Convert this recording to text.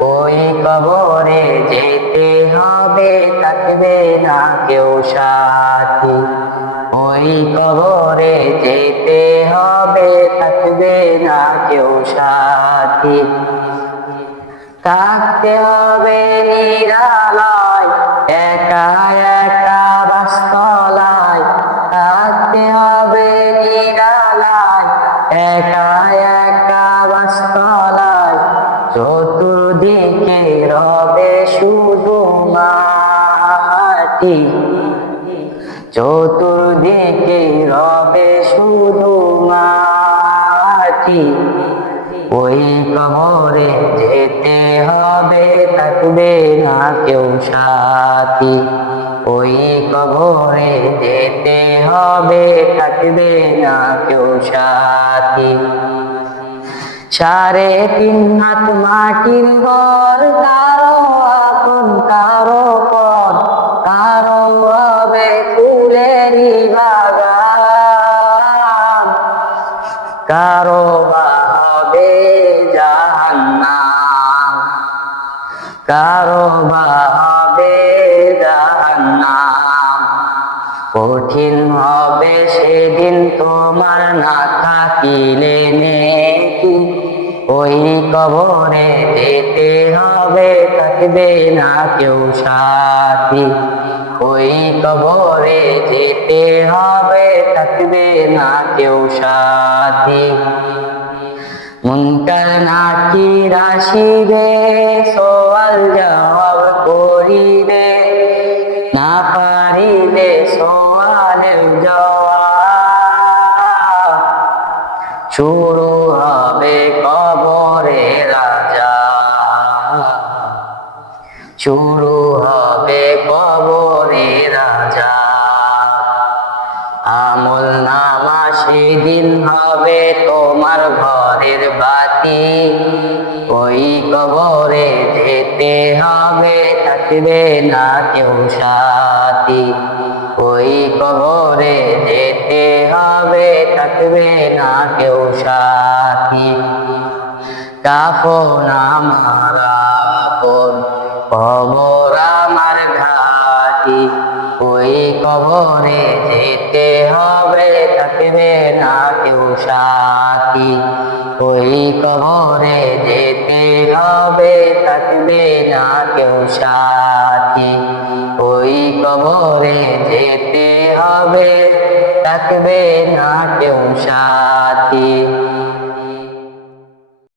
ওই কবরে যেতে হবে, থাকবে না কেউ সাথী। ওই কবরে যেতে হবে, থাকবে না কেউ সাথী। থাকতে হবে নিরালয়, একা একা বাস্তলায়। থাকতে হবে নিরালয়, একা চতুর্দিকে রবে শুধু মাটি, চতুর্দিকে রবে শুধু মাটি। ওই কবরে যেতে হবে, থাকবে না কেউ সাথী। ওই কবরে যেতে হবে, থাকবে না কেউ সাথী। সাড়ে তিন হাত মাটির ঘর, কারও আপন, কারও পর, কারও হবে ফুলেরই বাগান। কারও হবে জাহান্নাম। কারও হবে জাহান্নাম। কঠিন হবে সেদিন তোমার না থাকিলে নেকি ওই কবরে যেতে হবে থাকবে না কেউ সাথী। ওই কবরে যেতে হবে থাকবে না কেউ সাথী। মুনকার নাকি রাশিবে সোয়াল জবাব করিবে। না পারিবে সোয়ালের জবাব। শুরু শুরু হবে কবরে রাজা। আমল নামা সেদিন হবে তোমার ঘরের বাতি। ওই কবরে যেতে হবে, থাকবে না কেউ সাথী। ওই কবরে যেতে হবে, থাকবে না কেউ সাথী। আমার আপন কবর আমার ঘাটি, ওই কবরে যেতে হবে, থাকবে না কেউ সাথী। ওই কবরে যেতে হবে, থাকবে না কেউ সাথী। ওই কবরে যেতে হবে, থাকবে না কেউ সাথী।